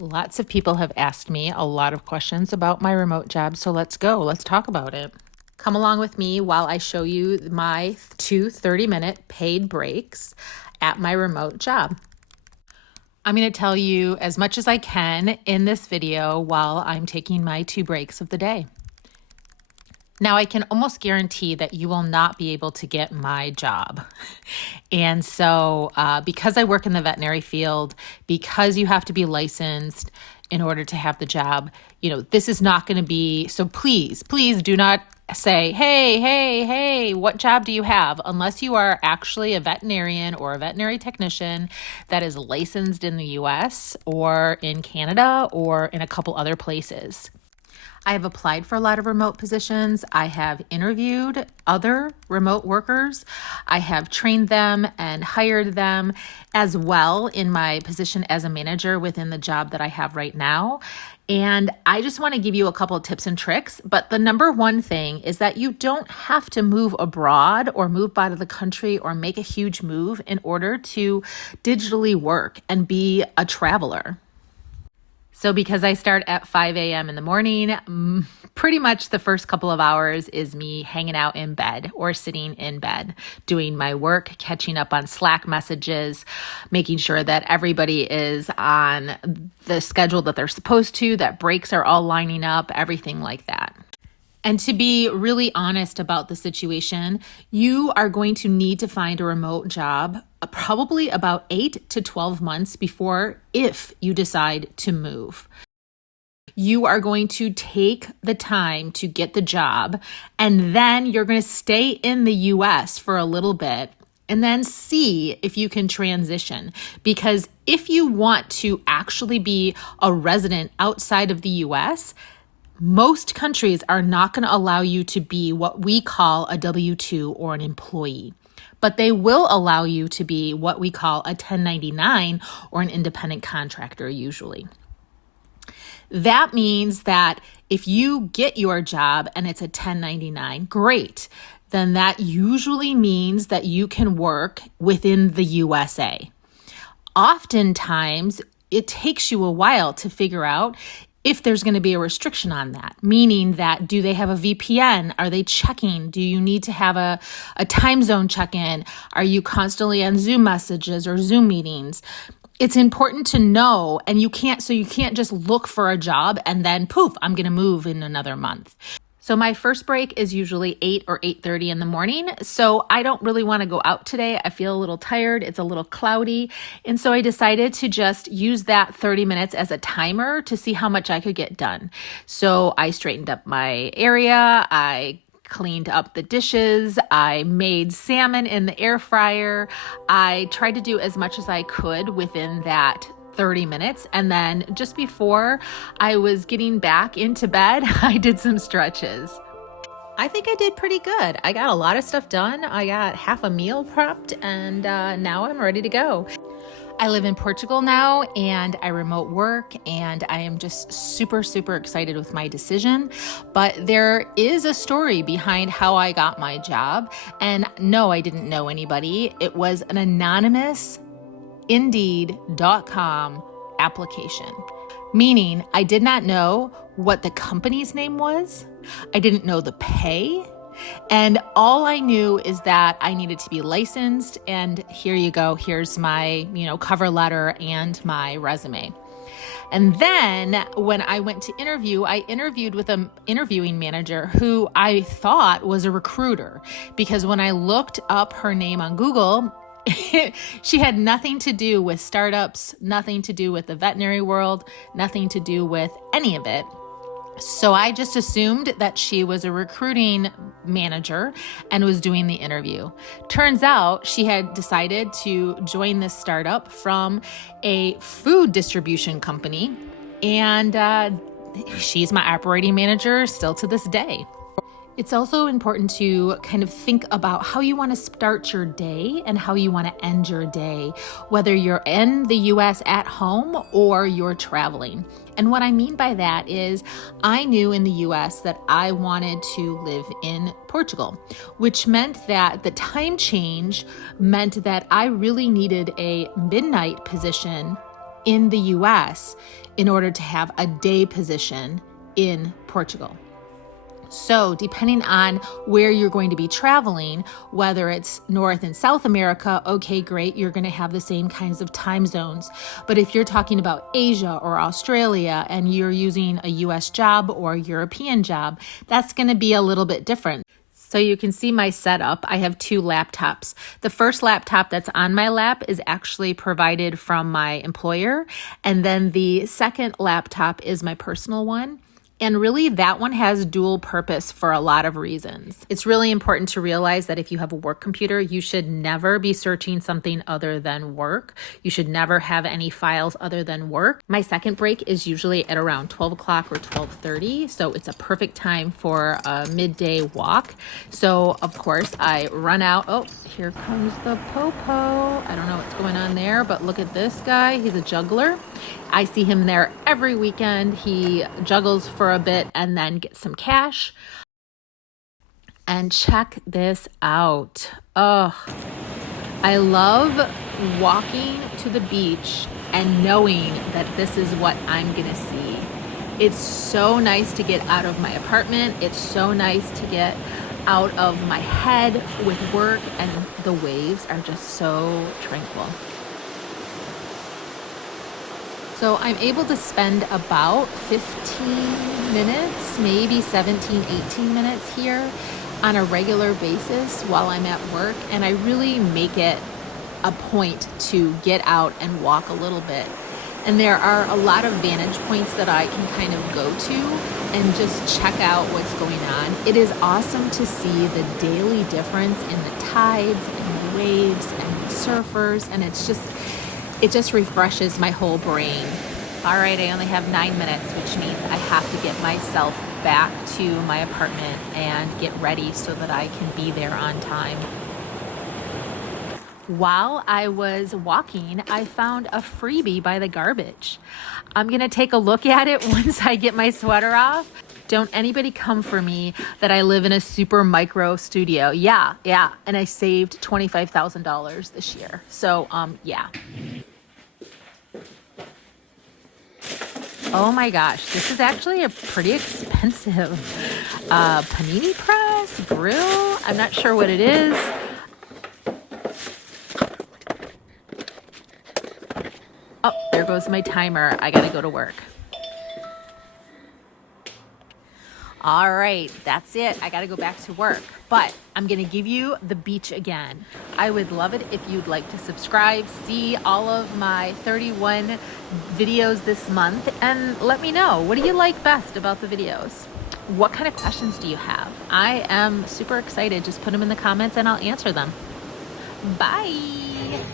Lots of people have asked me a lot of questions about my remote job, so let's go. Let's talk about it. Come along with me while I show you my two 30-minute paid breaks at my remote job. I'm going to tell you as much as I can in this video while I'm taking my 2 breaks of the day. Now, I can almost guarantee that you will not be able to get my job. And so because I work in the veterinary field, because you have to be licensed in order to have the job, this is not going to be, so please do not say, hey, what job do you have? Unless you are actually a veterinarian or a veterinary technician that is licensed in the US or in Canada or in a couple other places. I have applied for a lot of remote positions. I have interviewed other remote workers. I have trained them and hired them as well in my position as a manager within the job that I have right now. And I just want to give you a couple of tips and tricks. But the number one thing is that you don't have to move abroad or move out of the country or make a huge move in order to digitally work and be a traveler. So because I start at 5 a.m. in the morning, pretty much the first couple of hours is me hanging out in bed or sitting in bed, doing my work, catching up on Slack messages, making sure that everybody is on the schedule that they're supposed to, that breaks are all lining up, everything like that. And to be really honest about the situation, you are going to need to find a remote job probably about 8 to 12 months before, if you decide to move. You are going to take the time to get the job, and then you're going to stay in the US for a little bit and then see if you can transition. Because if you want to actually be a resident outside of the US, most countries are not going to allow you to be what we call a W-2 or an employee, but they will allow you to be what we call a 1099 or an independent contractor usually. That means that if you get your job and it's a 1099, great. Then that usually means that you can work within the USA. Oftentimes, it takes you a while to figure out if there's going to be a restriction on that, meaning that do they have a VPN? Are they checking? Do you need to have a time zone check-in? Are you constantly on Zoom messages or Zoom meetings? It's important to know, and you can't just look for a job and then poof, I'm going to move in another month. So my first break is usually 8 or 8:30 in the morning. So I don't really want to go out today. I feel a little tired. It's a little cloudy. And so I decided to just use that 30 minutes as a timer to see how much I could get done. So I straightened up my area. I cleaned up the dishes. I made salmon in the air fryer. I tried to do as much as I could within that 30 minutes. And then just before I was getting back into bed, I did some stretches. I think I did pretty good. I got a lot of stuff done. I got half a meal prepped, and now I'm ready to go. I live in Portugal now, and I remote work, and I am just super excited with my decision. But there is a story behind how I got my job. And no, I didn't know anybody. It was an anonymous Indeed.com application, meaning I did not know what the company's name was. I didn't know the pay. And all I knew is that I needed to be licensed. And here you go. Here's my, cover letter and my resume. And then when I went to interview, I interviewed with an interviewing manager who I thought was a recruiter, because when I looked up her name on Google, she had nothing to do with startups, nothing to do with the veterinary world, nothing to do with any of it. So I just assumed that she was a recruiting manager and was doing the interview. Turns out she had decided to join this startup from a food distribution company, and she's my operating manager still to this day. It's also important to kind of think about how you want to start your day and how you want to end your day, whether you're in the US at home or you're traveling. And what I mean by that is I knew in the US that I wanted to live in Portugal, which meant that the time change meant that I really needed a midnight position in the US in order to have a day position in Portugal. So depending on where you're going to be traveling, whether it's North and South America, okay, great, you're going to have the same kinds of time zones. But if you're talking about Asia or Australia and you're using a US job or a European job, that's going to be a little bit different. So you can see my setup. I have two laptops. The first laptop that's on my lap is actually provided from my employer. And then the second laptop is my personal one. And really, that one has dual purpose for a lot of reasons. It's really important to realize that if you have a work computer, you should never be searching something other than work. You should never have any files other than work. My second break is usually at around 12 o'clock or 12:30. So it's a perfect time for a midday walk. So of course I run out. Oh, here comes the popo. I don't know what's going on there, but look at this guy. He's a juggler. I see him there every weekend. He juggles for a bit and then gets some cash. And check this out. Oh, I love walking to the beach and knowing that this is what I'm gonna see. It's so nice to get out of my apartment. It's so nice to get out of my head with work, and the waves are just so tranquil. So I'm able to spend about 15 minutes, maybe 17, 18 minutes here on a regular basis while I'm at work. And I really make it a point to get out and walk a little bit. And there are a lot of vantage points that I can kind of go to and just check out what's going on. It is awesome to see the daily difference in the tides and the waves and the surfers. And it just refreshes my whole brain. All right, I only have 9 minutes, which means I have to get myself back to my apartment and get ready so that I can be there on time. While I was walking, I found a freebie by the garbage. I'm gonna take a look at it once I get my sweater off. Don't anybody come for me that I live in a super micro studio. Yeah. And I saved $25,000 this year. So, yeah. Oh my gosh, this is actually a pretty expensive panini press, grill. I'm not sure what it is. Oh, there goes my timer. I gotta go to work. All right, that's it. I gotta go back to work, but I'm gonna give you the beach again. I would love it if you'd like to subscribe, see all of my 31 videos this month, and let me know, what do you like best about the videos? What kind of questions do you have? I am super excited. Just put them in the comments and I'll answer them. Bye.